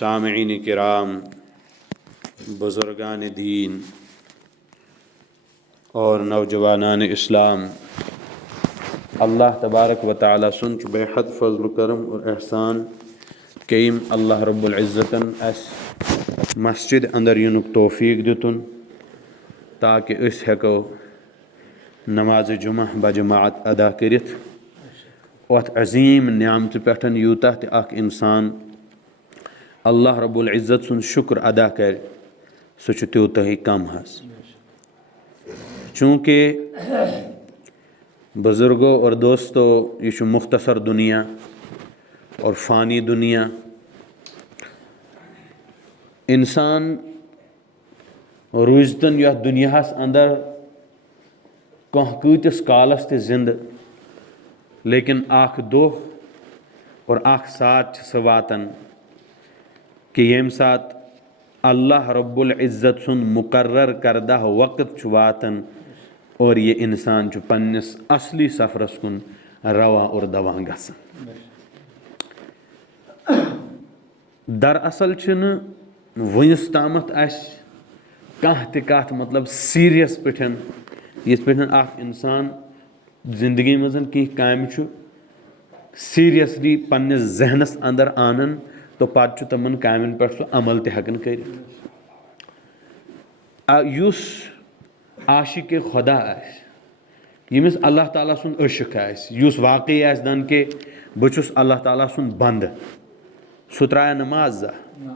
سامعین کرام، بزرگان دین اور نوجوانان اسلام، اللہ تبارک و تعالیٰ سن بے حد فضل و کرم اور احسان کیم اللہ رب العزتن اس مسجد اندر ینک توفیق دتن تاکہ اس ہیکو نماز جمعہ بجماعت ادا کرت ات عظیم نعمت پٹھن یوتہ تہ اخ انسان اللہ رب العزت سن شکر ادا کر سہ تیوتہ ہی کم حس، چونکہ بزرگوں اور دوستو یہ مختصر دنیا اور فانی دنیا، انسان روزتن یا دنیا اندر کتس کالس تہ زندہ، لیکن اخ دہ اور اخ سات سہ واتن کہ یم سات اللہ رب العزت سن مقرر کردہ وقت واتن اور یہ انسان پنس اصلی سفرس کن رواں اور دواں گژھان۔ دراصل ونس تامت کانٛہہ تہِ کتھ مطلب سیریس پٲٹھۍ یِتھ پٲٹھۍ اکھ انسان زندگی منٛز کینٛہہ کامہِ سیریسلی پننس ذہنس اندر آنان تو پتہٕ تمن کامین پٮ۪ٹھ سُہ عمل تہِ ہٮ۪کان کٔرِتھ۔ یُس عاشق خدا آسہِ، ییٚمِس اللہ تعالیٰ سُنٛد عشق آسہِ، یُس واقعی آسہِ دن کہ بہٕ چھُس اللہ تعالیٰ سُنٛد بنٛدٕ، سُہ ترٛایہ نماز زانٛہہ؟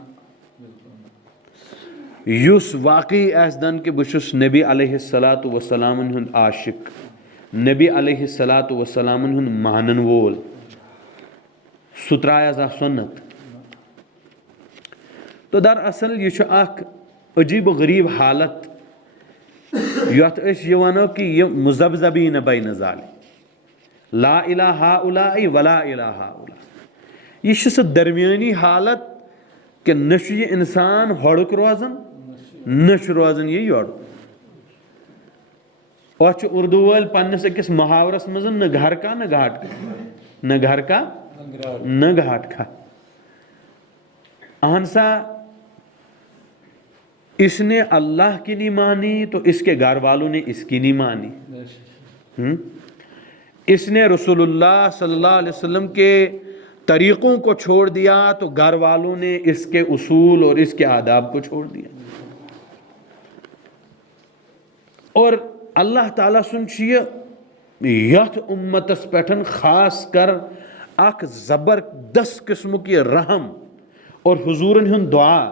یُس واقعی آسہِ دن کہ بہٕ چھُس نبی علیہ الصلاۃ وسلامن ہُنٛد عاشق، نبی علیہ الصلاۃ وسلامن ہُنٛد مانن وول، سُہ ترٛایہ زانٛہہ سنت؟ تو دراصل یہ اخ عجیب و غریب حالت یتھ أسۍ یہ ونو کہ یہ مذبذبین بین ذالک، لا الہ ہؤلاء ولا الہ ہؤلاء، یہ سہ درمیانی حالت کہ نہ یہ انسان ہوڑک روزان نہ روزان یہ یوڑک۔ اتھ اردو ول پنس أکس محاورس مز نہ گھر کا نہ گھاٹ کا، نہ گھر کا نہ گھاٹ کا۔ اہن سا اس نے اللہ کی نہیں مانی تو اس کے گھر والوں نے اس کی نہیں مانی، اس نے رسول اللہ صلی اللہ علیہ وسلم کے طریقوں کو چھوڑ دیا تو گھر والوں نے اس کے اصول اور اس کے آداب کو چھوڑ دیا۔ اور اللہ تعالیٰ سن یتھ امتس پٹھن خاص کر اخ زبردست قسم کی رحم اور حضورن ہند دعا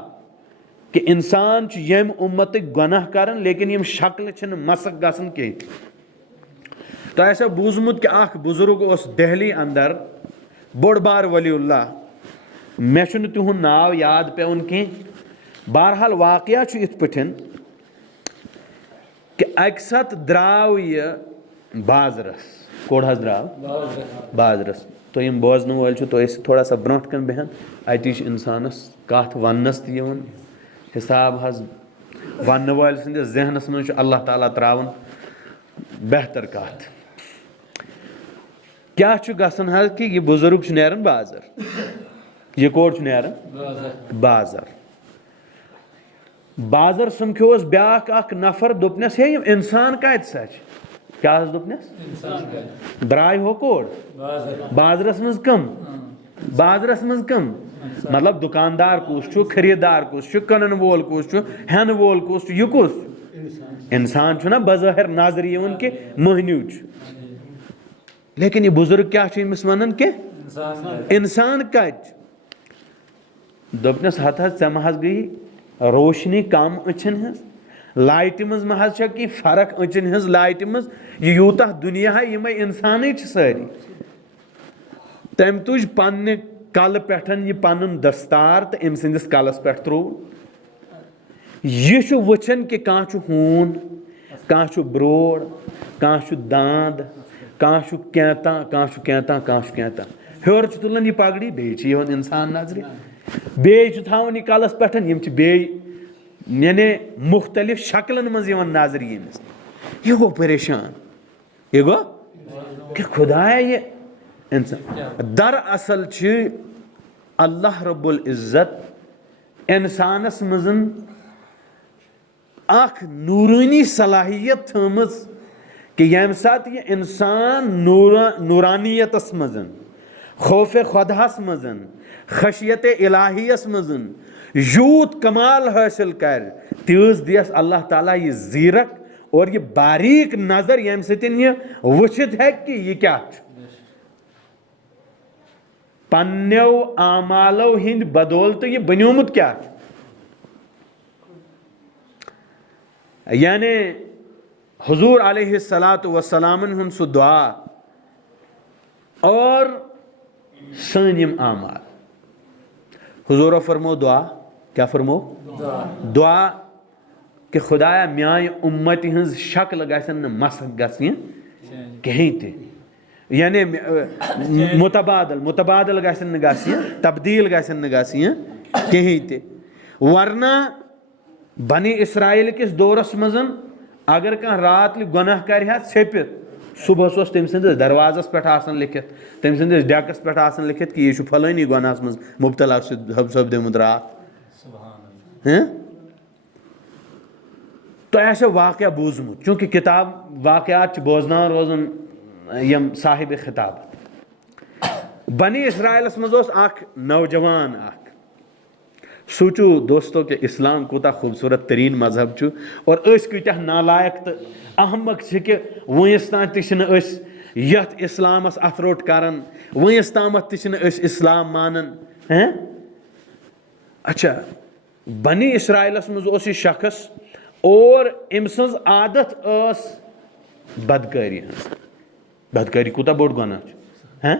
کہ انسان یم امت گناہ کرن لیکن یم شکل چھن مسک گژھن کی۔ تو ایسا بوزمت کہ اخ بزرگ اس دہلی اندر بوڑ بار ولی اللہ، مے چھُنہٕ تِہُنٛد ناو یاد پیوان کی، بہرحال واقعہ چھُ یِتھ پٲٹھۍ کہ اکہِ ساتہٕ درٛاو یہِ بازرس، کوٚڑ حظ درٛاو بازرس۔ تو یم بوزن وٲلۍ چھِ تُہۍ ٲسِو تھوڑا سا برونٛٹھ کن بہن، اتی چھِ انسانس کتھ وننس تہِ یِوان، حساب حظ ون وٲلۍ سٕنٛدِس ذہنس منٛز چھُ اللہ تعالیٰ تراون بہتر کتھ۔ کیاہ چھُ گژھان حظ کہ یہ بزرگ چھُ نیران بازر، یہ کوٚت چھُ نیران بازر۔ بازر سمکھیوس بیاکھ اکھ نفر، دوٚپنس ہے یم انسان کتہِ سا چھِ؟ کیاہ حظ دوٚپنس؟ درٛاے ہو کوٚر بازرس منٛز کم؟ بازرس منٛز کم مطلب دکاندار کس چھُ، خریدار کس چھُ، کٕنن وول کس چھُ، ہٮ۪نہٕ وول کس چھُ، یہ کس انسان چھُ نا بظٲہر نظر یِوان کہ مٔہنیوٗ چھُ، لیکن یہ بزرگ کیا چھُ أمِس ونان کہ انسان کتہِ چھُ؟ دوٚپنس ہتھ حظ ژےٚ ما حظ گٔیی روشنی کم أچھن ہٕنٛز، لایٹہِ منٛز ما حظ چھےٚ کینٛہہ فرق أچھن ہٕنٛز لایٹہِ منٛز؟ یہ یوٗتاہ دُنیا یِمے انسانٕے چھِ سٲری۔ تٔمۍ تُج پننہِ کلہٕ پٮ۪ٹھ یہ پنُن دستار تہٕ أمۍ سٕنٛدِس کلس پٮ۪ٹھ ترٛوو۔ یہ چھُ وٕچھان کہ کانٛہہ چھُ ہوٗن، کانٛہہ چھُ برٛوڑ، کانٛہہ چھُ داند، کانٛہہ چھُ کینٛہہ کانٛہہ چھُ کینٛہہ کانٛہہ چھُ کینٛہہ ہیوٚر چھُ تُلان یہ پگڑی، بیٚیہِ چھِ یِوان انسان نظرِ، بیٚیہِ چھُ تھاوان یہ کلس پٮ۪ٹھ، یِم چھِ بیٚیہِ یعنی مختلف شکلن منٛز یِوان نظرِ ییٚمِس۔ یہ گوٚو پریشان، یہ گوٚو کہ خدایا یہ انسان۔ دراصل چھِ اللہ رب العزت انسانس مزن اخ نورانی صلاحیت تھمز کہ یم سات یہ انسان نورانیتس مزن خوف خداس مزن خشیت الہیس مزن یوت کمال حاصل کر تیز دیس اللہ تعالیٰ یہ زیرک اور یہ باریک نظر یم سن یہ وچھت ہے کہ یہ کیا پنیو اعمالو ہند بدولت یہ بنیومت کیا یعنی حضور علیہ الصلاۃ والسلام ہند سو دعا اور سنم اعمال حضور فرمو دعا کیا فرمو دعا کہ خدایا میان امت ہز شکل گژھن مسخ گژھن کہیں تہ یعنی متبادل گژھن گژھن تبدیل گژھن گژھن کہیں تہ ورنہ بنی اسرائیل کس دورس مزن اگر کان رات گناہ کرِ ژھیپِتھ صبح اوس تم سندس دروازس پہ آسان لکھت تم سندس ڈیکس پہ آسان لکھت کہ یہ فلانی گناہس مز مبتلا سپدمت رات تو ایسے واقعہ بوزمت چونکہ کتاب واقعات بوزنان روزن یم صاحب خطاب بنی اسرائیلس مز اخ نوجوان اخ سوچو دوستو کہ اسلام کوتا خوبصورت ترین مذہب چھو اور اس کتیا نالائق تو احمق کہ ونس تان تس یت اسلامس اتروٹ کران ونس تامت تس اسلام مانن اچھا بنی اسرائیلس مز اس یہ شخص اور ام سز عادت اس بدکاری بدکاری کوتا بوڑ گناہ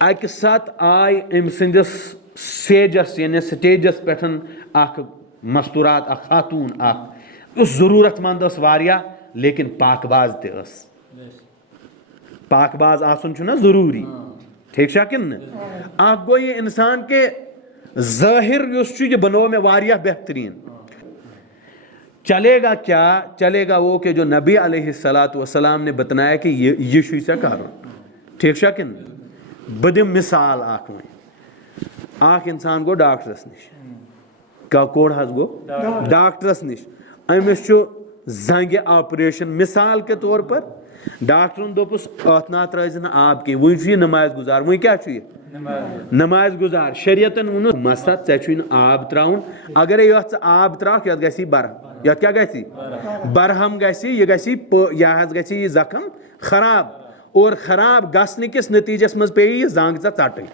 اکہ سات آئی ام سندس سیجس یعنی سٹیجس پہ اخ مستورات اخ خاتون اخ اس ضرورت مند اس واریاہ لیکن پاک باز تہ اس پاک باز آسن چھنا ضروری ٹھیک چھا کن اخ گو یہ انسان کے ظاہر یس یہ بنو میں واریاہ بہترین چلے گا کیا چلے گا وہ کہ جو نبی علیہ الصلاۃ والسلام نے بتنایا کہ یہ چھ کرو ٹھیک چھا کن بہ دم مثال اخ وۄنۍ اخ انسان گو ڈاکٹرس نش کوڑ حظ گو ڈاکٹرس نش امس چھُ زنگہ آپریشن مثال کے طور پر ڈاکٹرن دوپس ات نا ترٲزِ نہٕ آب کینٛہہ وۄنۍ چھُ یہِ نماز گزار وۄنۍ کیاہ چھُ یہِ نماز گزار شریعتن ووٚنُکھ مسا ژےٚ چھُے نہٕ آب تراوُن اگرے یتھ ژٕ آب تراوکھ یتھ گژھی برہم یتھ کیاہ گژھی برہم گژھی یہ گژھی یہ حظ گژھی یہ زخم خراب اور خراب گژھنہٕ کِس نتیجس منٛز پیٚیہِ یہِ زنگ ژےٚ ژٹٕنۍ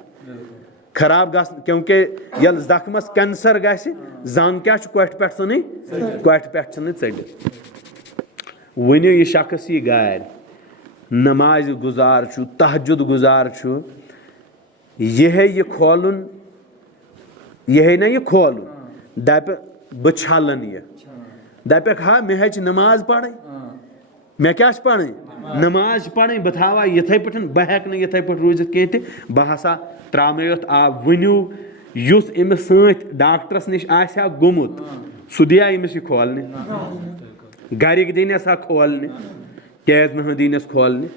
خراب گژھ کیونکہ یل زخمس کینسر گژھِ زنگ کیا کوٹھ پہ ژھنٕنۍ کوٹھ پہ ژھنٕنۍ ژٔٹِتھ ؤنِو یہ شخص یہ گاڑِ نماز گزار چھُ تہجد گزار چھُ یہ کھولُن یہ نا یہ کھولُن دپہِ بہٕ چھلن یہ دپیکھ ہا مےٚ ہیٚچ نماز پرٕنۍ مےٚ کیاہ چھِ پرٕنۍ نماز پرٕنۍ بہٕ تھاوا یِتھے پٲٹھۍ بہٕ ہیٚکہٕ نہٕ یِتھے پٲٹھۍ روٗزِتھ کینٛہہ تہِ بہٕ ہسا تراونہٕ یتھ آب ؤنِو یُس أمِس سۭتۍ ڈاکٹرس نِش آسہِ ہا گوٚمُت سُہ دِیا أمِس یہِ کھولنہِ گرِکۍ دِنس ہا کھولنہِ کیازِ نہٕ دِنس کھولنہِ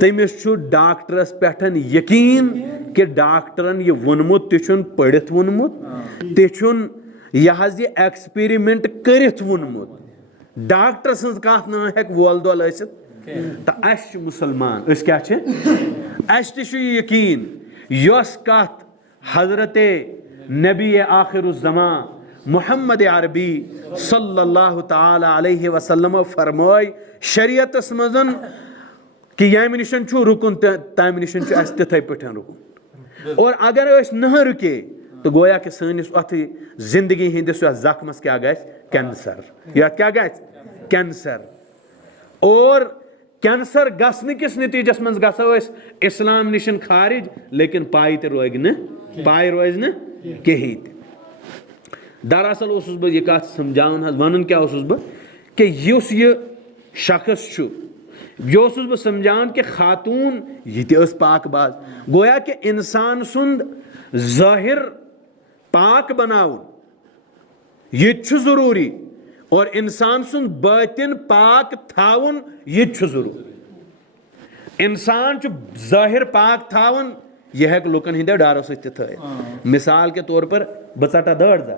تٔمِس چھُ ڈاکٹرس پٮ۪ٹھ یقیٖن کہِ ڈاکٹرن یہِ ووٚنمُت تہِ چھُنہٕ پٔرِتھ ووٚنمُت تہِ چھُنہٕ یہِ حظ یہِ ایکسپیرمنٹ کٔرِتھ ووٚنمُت ڈاکٹر سٕنٛز کتھ نہ ہیٚکہِ وول دول ٲسِتھ تہٕ اَسہِ چھِ مُسلمان أسۍ کیاہ چھِ اَسہِ تہِ چھُ یہِ یقیٖن یۄس کتھ حضرت نبی آخر الزمان محمد عربی صلی اللہ تعالی علیہ وسلم فرمٲے شریعتس منٛز کہ ییٚمہِ نِشن چھُ رُکُن تمہِ نِشن چھُ اَسہِ تِتھے پٲٹھۍ رُکُن اور اگر أسۍ نہ رُکے تو گویا کہ سٲنِس اتھ زندگی ہٕنٛدِس یتھ زخمس کیاہ گژھِ کینسر یتھ کیاہ گژھِ کینسر اور کینسر گژھنہٕ کِس نتیجس منٛز گژھو أسۍ اسلام نِشن خارج لیکن پاے تہِ روزِ نہٕ پاے روزِ نہٕ کہیٖنۍ تہِ دراصل اوسُس بہٕ یہِ کتھ سمجھاوان حظ ونُن کیاہ اوسُس بہٕ کہ یُس یہِ شخص چھُ یہ اوسُس بہٕ سمجھاوان کہ خاتون یہ تہِ ٲس پاک باز گویا کہ انسان سُنٛد ظٲہر پاک بناوُن یہ تہِ چھُ ضروٗری اور انسان سُنٛد باطن پاک تھاوُن یہ تہِ چھُ ضروٗری انسان چھُ ظٲہر پاک تھاوُن یہ ہے کہ لوکن ہندے ڈارو سۭتۍ تہِ تھٲیِتھ مثال کے طور پر بہٕ ژٹا دٲڑ زا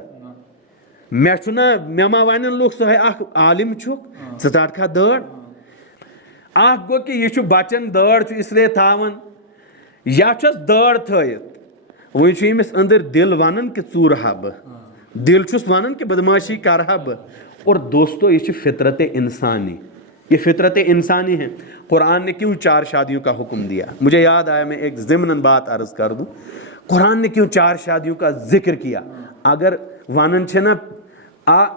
مےٚ چھُنا مےٚ ما وَنن لُکھ ژٕ ہے اکھ عالِم چھُکھ ژٕ ژٹکھا دٲڑ اکھ گوٚو کہِ یہِ چھُ بچن دٲڑ چھُ اِسلیے تھاوان یا چھُس دٲڑ تھٲیِتھ وۄنۍ چھُ ییٚمِس أنٛدٕرۍ دِل وَنان کہِ ژوٗرٕ بہٕ دل چھُس وَنان کہ بدماشی کرہا بہٕ اور دوستو یہ چھِ فطرت انسانی یہ فطرت انسانی ہے قرآن نے کیوں 4 شادیوں کا حکم دیا مجھے یاد آیا میں ایک ضمناً بات عرض کر دوں قرآن نے کیوں 4 شادیوں کا ذکر کیا اگر وانن چھے نا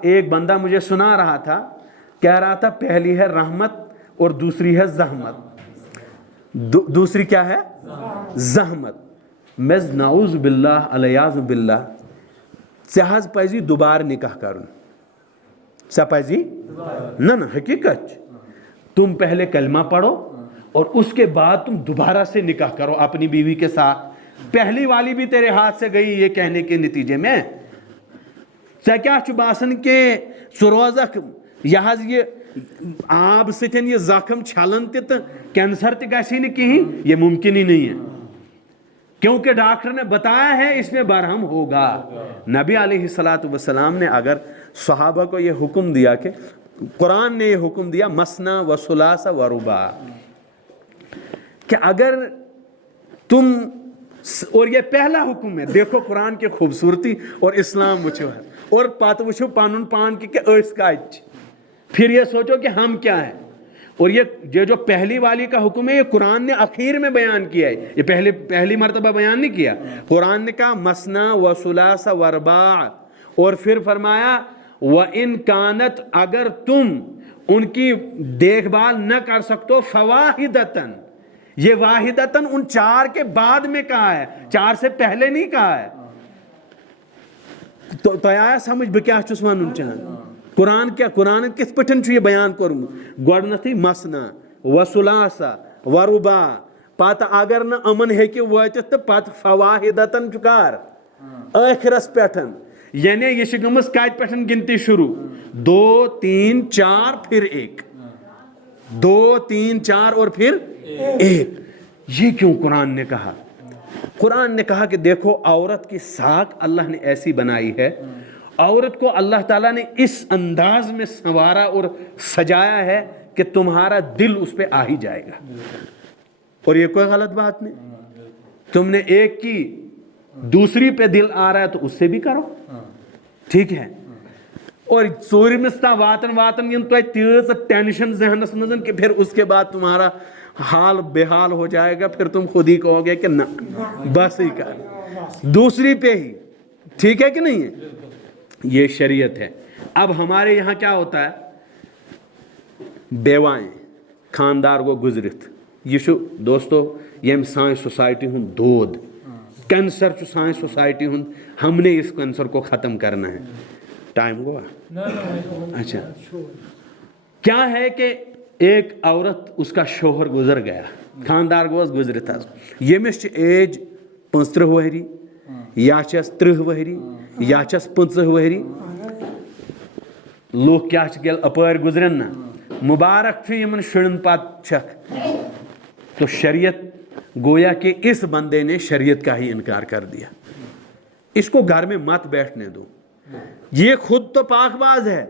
ایک بندہ مجھے سنا رہا تھا کہہ رہا تھا پہلی ہے رحمت اور دوسری ہے زحمت دوسری کیا ہے زحمت میں نعوذ باللہ الیاذ باللہ ژےٚ حظ پزی دوبارٕ نکاح کرُن ژےٚ پزی نہ حقیقت تم پہلے کلمہ پڑھو اور اس کے بعد تم دوبارہ سے نکاح کرو اپنی بیوی کے ساتھ پہلی والی بھی تیرے ہاتھ سے گئی یہ کہنے کے نتیجے میں ژےٚ کیٛاہ چھُ باسان کہ ژٕ روزکھ یہِ حظ یہِ آب سۭتۍ یہ زخم چھلن تہِ تہٕ کینسر تہِ گژھی نہٕ کِہیٖنۍ یہ ممکن ہی نہیں ہے کیونکہ ڈاکٹر نے بتایا ہے اس میں برہم ہوگا نبی علیہ الصلوۃ والسلام نے اگر صحابہ کو یہ حکم دیا کہ قرآن نے یہ حکم دیا مثنا و ثلاث و رباع کہ اگر تم اور یہ پہلا حکم ہے دیکھو قرآن کی خوبصورتی اور اسلام وچھو ہے اور پتہ وچھو پانن پان کہ أسۍ کَتہِ چھِ پھر یہ سوچو کہ ہم کیا ہیں اور یہ جو پہلی والی کا حکم ہے یہ قرآن نے اخیر میں بیان کیا ہے یہ پہلی مرتبہ بیان نہیں کیا قرآن نے کہا مثنا و ثلاث و رباع اور پھر فرمایا وَإِن كَانَتْ اگر تم ان کی دیکھ بھال نہ کر سکتے فواحدتاً یہ واحدتاً ان 4 کے بعد میں کہا ہے 4 سے پہلے نہیں کہا ہے تو آیا سمجھ بہ کیا چھُس وَنُن چاہان قرآن کیا قرآن کس پٹھن چھُ یہ بیان کوٚرمُت گۄڈنیٚتھٕے مثنا و ثلاث و رباع پتہٕ اگر نہٕ یِمن ہیٚکہِ وٲتِتھ تہٕ پتہٕ فواحدتاً چھُ کر ٲخرس پٮ۪ٹھ یعنی یہ چھِ گٔمٕژ کتہِ پٮ۪ٹھ گنتی شروع 2 3 4 پھر 1 2 3 4 اور پھر 1 یہ کیوں قرآن نے کہا قرآن نے کہا کہ دیکھو عورت کی ساکھ اللہ نے ایسی بنائی ہے عورت کو اللہ تعالیٰ نے اس انداز میں سنوارا اور سجایا ہے کہ تمہارا دل اس پہ آ ہی جائے گا اور یہ کوئی غلط بات نہیں تم نے ایک کی دوسری پہ دل آ رہا ہے تو اس سے بھی کرو ٹھیک ہے اور ژوٗرمِس تام واتن ین تو تیز ٹینشن ذہنس مزن کہ پھر اس کے بعد تمہارا حال بے حال ہو جائے گا پھر تم خود ہی کہو گے کہ نہ بس ہی کر دوسری پہ ہی ٹھیک ہے کہ نہیں ہے یہ شریعت ہے اب ہمارے یہاں کیا ہوتا ہے بیوائیں خاندار کو گزرت یہ چھُ دوستو یم سانہِ سوسائٹی ہُنٛد دود کینسر چھُ سانہِ سوسائٹی ہُنٛد ہم نے اس کینسر کو ختم کرنا ہے ٹائم ہوا اچھا کیا ہے کہ ایک عورت اس کا شوہر گزر گیا خاندار گوس گزرت یمس چھ ایج 35 وہری یا چھس 30 وہری یا چھس 50 وہری لوگ کیا گل اپر گزرن نا مبارک چھُ یمن شُرن پت چھک تو شریعت گویا کہ اس بندے نے شریعت کا ہی انکار کر دیا اس کو گھر میں مت بیٹھنے دو یہ خود تو پاک باز ہے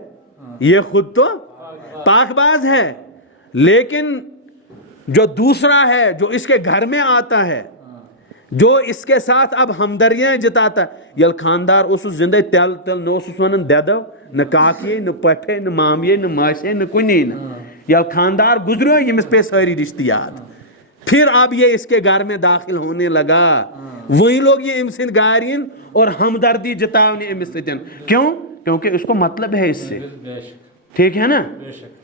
یہ خود تو پاک باز ہے لیکن جو دوسرا ہے جو اس کے گھر میں آتا ہے جو اس کے ساتھ اب ہمدردیاں جتاتا یل خاندار اس زندہ تل تل نہ اس ونن دے دو نہ کاکیے نہ پپھے نہ مامیے نہ ماسے نہ کنی نہ یل خاندار گزرو یمس پہ ساری رشتہ یاد پھر اب یہ اس کے گھر میں داخل ہونے لگا وہی لوگ یہ ام سند گارین اور ہمدردی جتاونے امس ستن کیوں کیونکہ اس کو مطلب ہے اس سے ٹھیک ہے نا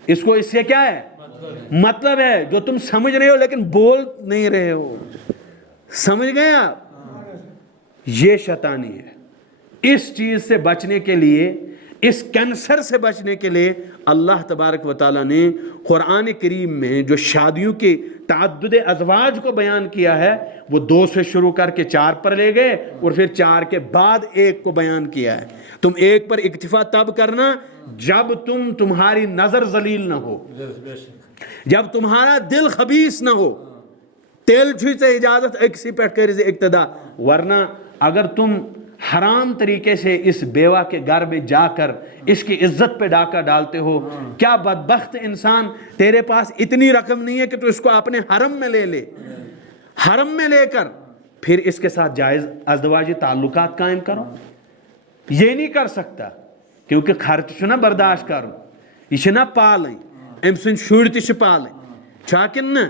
اس کو اس سے کیا ہے مطلب ہے جو تم سمجھ رہے ہو لیکن بول نہیں رہے ہو سمجھ گئے آپ یہ شیطانی ہے اس چیز سے بچنے کے لیے اس کینسر سے بچنے کے لیے اللہ تبارک و تعالیٰ نے قرآن کریم میں جو شادیوں کے تعدد ازواج کو بیان کیا ہے وہ 2 سے شروع کر کے 4 پر لے گئے اور پھر 4 کے بعد 1 کو بیان کیا ہے تم 1 پر اکتفا تب کرنا جب تمہاری نظر ذلیل نہ ہو جب تمہارا دل خبیث نہ ہو تیل چھوئی سے اجازت اکسی پیٹ کر سے اقتدا، ورنہ اگر تم حرام طریقے سے اس بیوہ کے گھر میں جا کر اس کی عزت پہ ڈاکہ ڈالتے ہو، کیا بدبخت انسان، تیرے پاس اتنی رقم نہیں ہے کہ تو اس کو اپنے حرم میں لے لے، حرم میں لے کر پھر اس کے ساتھ جائز ازدواجی تعلقات قائم کرو، یہ نہیں کر سکتا کیونکہ خرچ چھنا برداشت کرو، یہ چھنا پالیں، ام سن شُر تہ پالیں، چھاکن نا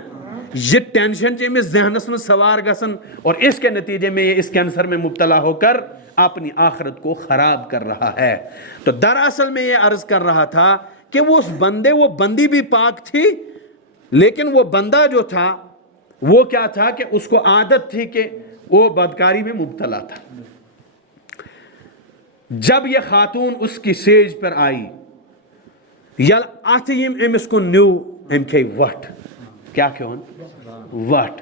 یہ ٹینشن چھ ذہنس میں سوار گسن اور اس کے نتیجے میں یہ اس کینسر میں مبتلا ہو کر اپنی آخرت کو خراب کر رہا ہے۔ تو دراصل میں یہ عرض کر رہا تھا کہ وہ اس بندے، وہ بندی بھی پاک تھی، لیکن وہ بندہ جو تھا وہ کیا تھا کہ اس کو عادت تھی کہ وہ بدکاری میں مبتلا تھا۔ جب یہ خاتون اس کی سیج پر آئی، یل آتیم امس کو نیو ام کھے وٹ، کیا کہون وٹ۔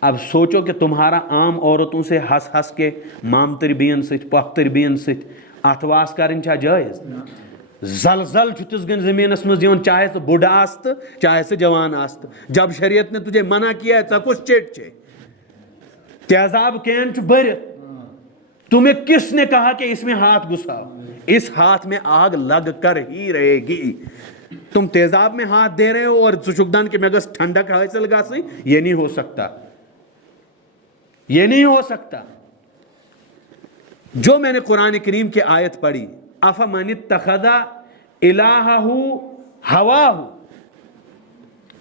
اب سوچو کہ تمہارا عام عورتوں سے ہس ہس کے مامتر بین ست پختر بین ست اتواس کرن چھا جائز؟ زلزل چھتس گن زمینس مز دیون، چاہے تو بوڑھا آست چاہے سے جوان آست، جب شریعت نے تجھے منع کیا ہے تو کچھ چیٹ چھے، تیزاب کین چھ برت، تمہیں کس نے کہا کہ اس میں ہاتھ گھساؤ؟ اس ہاتھ میں آگ لگ کر ہی رہے گی۔ تم تیزاب میں ہاتھ دے رہے ہو اور چشکدان کے میگس ٹھنڈک حاصل گا سی، یہ نہیں ہو سکتا، یہ نہیں ہو سکتا۔ جو میں نے قرآن کریم کی آیت پڑھی، افمن اتخذ الہہ ہواہ،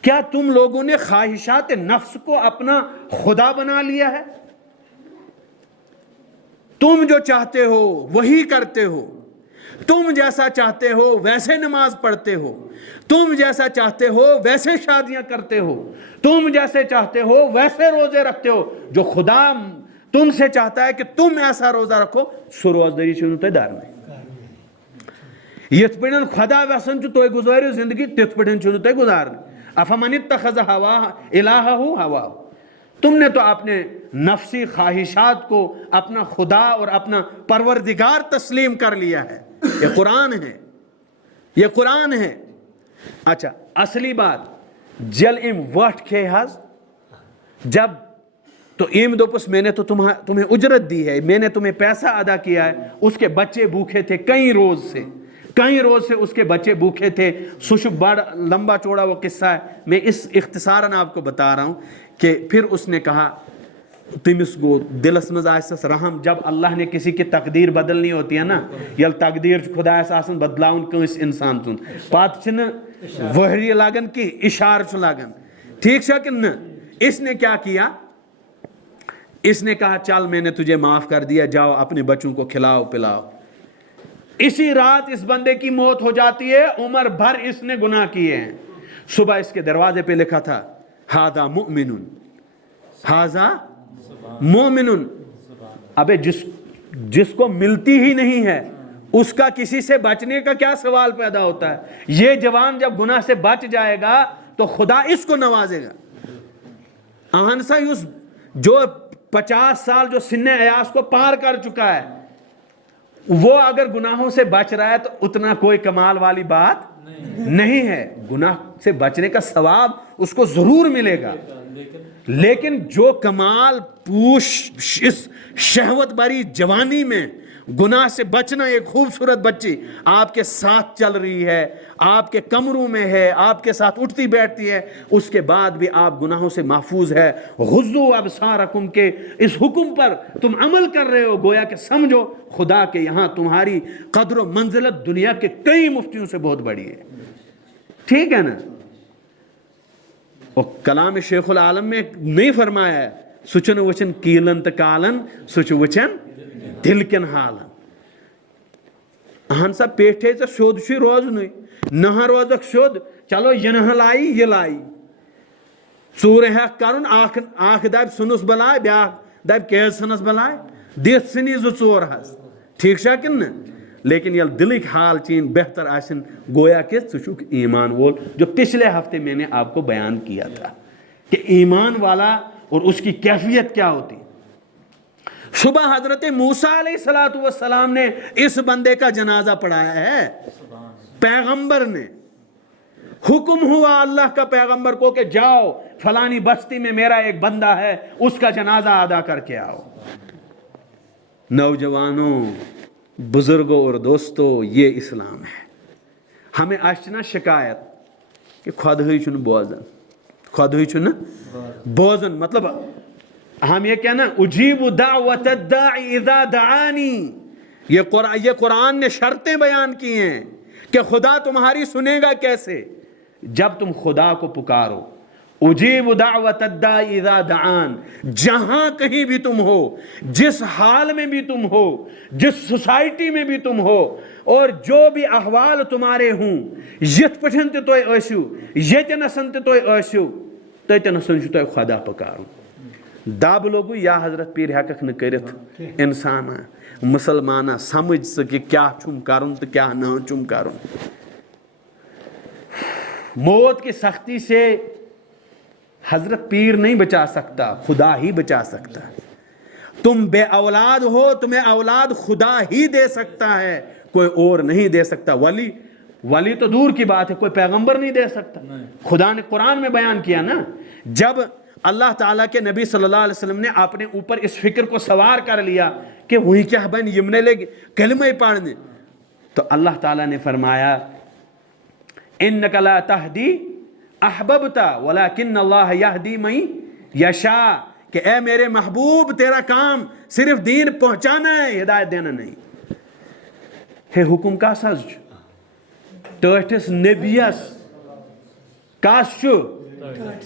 کیا تم لوگوں نے خواہشات نفس کو اپنا خدا بنا لیا ہے؟ تم جو چاہتے ہو وہی کرتے ہو، تم جیسا چاہتے ہو ویسے نماز پڑھتے ہو، تم جیسا چاہتے ہو ویسے شادیاں کرتے ہو، تم جیسے چاہتے ہو ویسے روزے رکھتے ہو۔ جو خدا تم سے چاہتا ہے کہ تم ایسا روزہ رکھو، سو روزداری چھنو تے دار میں، یت پڑھن خدا ویسن چھو توے گزارو زندگی، تت پڑھن چھنو تے گزارن۔ افمن اتخذ الہہ ہواہ، تم نے تو اپنے نفسی خواہشات کو اپنا خدا اور اپنا پروردگار تسلیم کر لیا ہے۔ یہ قرآن ہے، یہ قرآن ہے۔ اچھا اصلی بات جل ام وٹ کھے حض، جب تو ایم دوپس میں نے تو تمہیں اجرت دی ہے، میں نے تمہیں پیسہ ادا کیا ہے، اس کے بچے بھوکے تھے کئی روز سے اس کے بچے بھوکے تھے، سوچ بڑا لمبا چوڑا وہ قصہ ہے، میں اس اختصاراً آپ کو بتا رہا ہوں کہ پھر اس نے کہا تمس گو دلس مز آسس رحم، جب اللہ نے کسی کی تقدیر بدلنی ہوتی ہے نا، یل تقدیر خدا آسان بدلاؤن کنس انسان سن، پات چھن وحری لاگن کی اشار چھ لاگن، ٹھیک چھا کہ نہ؟ اس نے کیا کیا؟ اس نے کہا چل میں نے تجھے معاف کر دیا، جاؤ اپنے بچوں کو کھلاؤ پلاؤ۔ اسی رات اس بندے کی موت ہو جاتی ہے، عمر بھر اس نے گناہ کیے ہیں۔ صبح اس کے دروازے پہ لکھا تھا ہذا مؤمن، ہذا مومن۔ ابے جس کو ملتی ہی نہیں ہے اس کا کسی سے بچنے کا کیا سوال پیدا ہوتا ہے؟ یہ جوان جب گناہ سے بچ جائے گا تو خدا اس کو نوازے گا۔ اہنسا جو 50 سال جو سن ایاس کو پار کر چکا ہے، وہ اگر گناہوں سے بچ رہا ہے تو اتنا کوئی کمال والی بات نہیں ہے، گناہ سے بچنے کا ثواب اس کو ضرور ملے گا، لیکن جو کمال پوش اس شہوت بری جوانی میں گناہ سے بچنا، ایک خوبصورت بچی آپ کے ساتھ چل رہی ہے، آپ کے کمروں میں ہے، آپ کے ساتھ اٹھتی بیٹھتی ہے، اس کے بعد بھی آپ گناہوں سے محفوظ ہے، غضوا ابصارکم کے اس حکم پر تم عمل کر رہے ہو، گویا کہ سمجھو خدا کے یہاں تمہاری قدر و منزلت دنیا کے کئی مفتیوں سے بہت بڑی ہے۔ ٹھیک ہے نا؟ اور کلام شیخ العالم میں نہیں فرمایا ہے سچن وچن کیلن تو کالن، سچ وچن دل کن حالن۔ اہن سا پیٹھے تو سیود چھ روزنی، نہ روزک سیود، چلو یہ نہ لائی یہ لائی، ژور ہیک کرن، اکھ دب سنس بلائے، بیاکھ دب کیز سنس بلائے، دت سنی زٕ ژور حض، ٹھیک چھا کن نہ؟ لیکن یل دلک حال چین بہتر آسن، گویا کہ ژٕ ایمان وول، جو پچھلے ہفتے میں نے آپ کو بیان کیا تھا کہ ایمان والا اور اس کی کیفیت کیا ہوتی۔ صبح حضرت موسیٰ علیہ السلام نے اس بندے کا جنازہ پڑھایا ہے، پیغمبر نے حکم ہوا اللہ کا پیغمبر کو کہ جاؤ فلانی بستی میں میرا ایک بندہ ہے, اس کا جنازہ ادا کر کے آؤ. نوجوانوں, بزرگوں اور دوستوں, یہ اسلام ہے. ہمیں آج شکایت کہ خود ہی چھن بوزن, خود ہی چھن بوزن, مطلب ہم یہ کہنا اجیب دعوت الداعی اذا دعانی, یہ قرآن نے شرطیں بیان کی ہیں کہ خدا تمہاری سنے گا کیسے, جب تم خدا کو پکارو. اجیب دعوت الداعی اذا دعان, جہاں کہیں بھی تم ہو, جس حال میں بھی تم ہو, جس سوسائٹی میں بھی تم ہو, اور جو بھی احوال تمہارے ہوں, یت پٹھن تے توئی ٲسِو, یتنسن تے توئی ٲسِو, تتنسن چھُ تۄہہِ خدا پکارُن. دب لوگو یا حضرت پیر ہیککھ نہٕ کٔرِتھ اِنسانا مسلمانا سمجھ ژٕ کہ کیا چھُم کرُن تہٕ کیا نہ چھُم کرُن. موت کی سختی سے حضرت پیر نہیں بچا سکتا, خدا ہی بچا سکتا ہے. تم بے اولاد ہو, تمہیں اولاد خدا ہی دے سکتا ہے, کوئی اور نہیں دے سکتا. ولی تو دور کی بات ہے, کوئی پیغمبر نہیں دے سکتا. خدا نے قرآن میں بیان کیا نا, جب اللہ تعالیٰ کے نبی صلی اللہ علیہ وسلم نے اپنے اوپر اس فکر کو سوار کر لیا کہ وہی کیا بن یمنے لے کلمہ پڑھنے, تو اللہ تعالیٰ نے فرمایا انک لا تہدی احببت ولکن اللہ یہدی من یشاء, کہ اے میرے محبوب تیرا کام صرف دین پہنچانا ہے, ہدایت دینا نہیں. ہے حکم کا سز ٹھٹس نبیس کس چھُ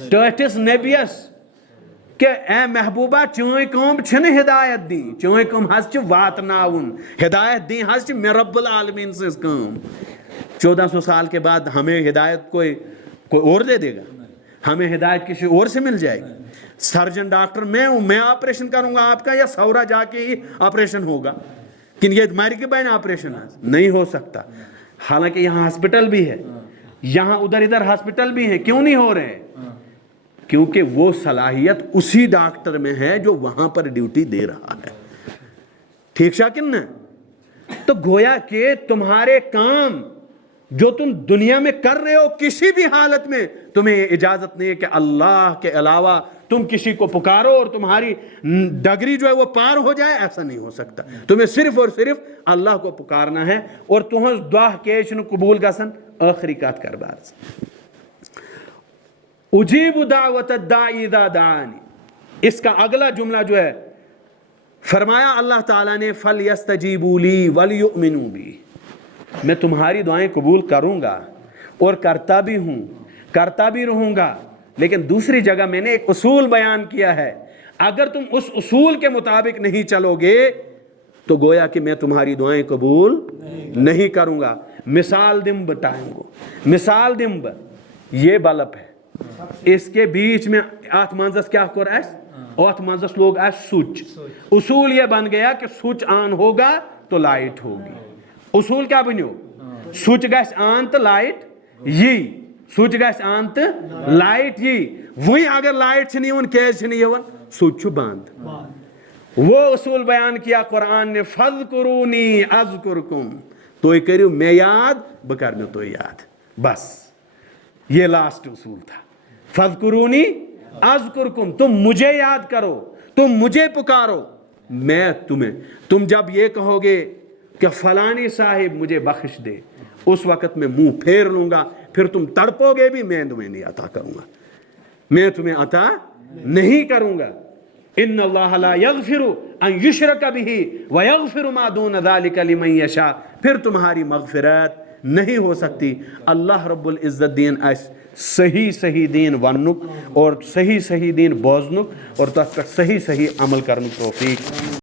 ٹھٹس نبیس کہ اے محبوبہ چون کام چھنہ ہدایت دی, چون کام حظ چھ واتناون, ہدایت دی حظ چھ میں رب العالمین سے کام. 1400 سال کے بعد ہمیں ہدایت کوئی اور دے دے گا, ہمیں ہدایت کسی اور سے مل جائے گی. سرجن ڈاکٹر میں ہوں, میں آپریشن کروں گا آپ کا, یا سورا جا کے ہی آپریشن ہوگا, کہ یہ مر کے بین آپریشن نہیں ہو سکتا. حالانکہ یہاں ہاسپٹل بھی ہے, یہاں ادھر ہاسپٹل بھی ہے, کیوں نہیں ہو رہے؟ کیونکہ وہ صلاحیت اسی ڈاکٹر میں ہے جو وہاں پر ڈیوٹی دے رہا ہے. ٹھیک شاکن نا؟ تو گویا کہ تمہارے کام جو تم دنیا میں کر رہے ہو, کسی بھی حالت میں تمہیں اجازت نہیں ہے کہ اللہ کے علاوہ تم کسی کو پکارو اور تمہاری ڈگری جو ہے وہ پار ہو جائے. ایسا نہیں ہو سکتا. تمہیں صرف اور صرف اللہ کو پکارنا ہے, اور تہذ دعا کیش قبول گژھن آخری کت کر بار اجیب دعوت الداعی اذا دعانی. اس کا اگلا جملہ جو ہے فرمایا اللہ تعالیٰ نے فَلْيَسْتَجِيبُوا لِي وَلْيُؤْمِنُوا بِي, میں تمہاری دعائیں قبول کروں گا اور کرتا بھی ہوں, کرتا بھی رہوں گا. لیکن دوسری جگہ میں نے ایک اصول بیان کیا ہے, اگر تم اس اصول کے مطابق نہیں چلو گے تو گویا کہ میں تمہاری دعائیں قبول نہیں کروں گا. مثال دم بتائیں گو, مثال دم یہ بلب ہے, اس کے بیچ میں ات منزس کیا کر اس, ات منزس لوگ اس سوئچ. اصول یہ بن گیا کہ سوئچ آن ہوگا تو لائٹ ہوگی. اصول کیا بنیو, سوئچ گژھِ آن تو لائٹ یی, سوئچ گژھِ آن تو لائٹ یی. وہی اگر لائٹ چھنہ یوان کیز چھنہ یوان, سوئچ چھُ بند. وہ اصول بیان کیا قرآن نے فَاذْكُرُونِي أَذْكُرْكُمْ, تُہۍ کٔرِو مےٚ یاد بہٕ کَرٕ مےٚ تُہۍ یاد. بس یہ لاسٹ اصول تھا. فَاذْكُرُونِي أَذْكُرْكُمْ, تم مجھے یاد کرو, تم مجھے پکارو, میں تمہیں. تم جب یہ کہو گے کہ فلانی صاحب مجھے بخش دے, اس وقت میں منہ پھیر لوں گا, پھر تم تڑپو گے بھی, میں تمہیں نہیں عطا کروں گا, میں تمہیں عطا نہیں کروں گا. ان اللہ لا یغفر ان یشرک بہ ویغفر ما دون ذلک لمن یشاء. پھر تمہاری مغفرت نہیں ہو سکتی. اللہ رب العزت دین اس صحیح دین ونک اور صحیح دین بوزنک اور تتھ پہ صحیح عمل کرنک توفیق.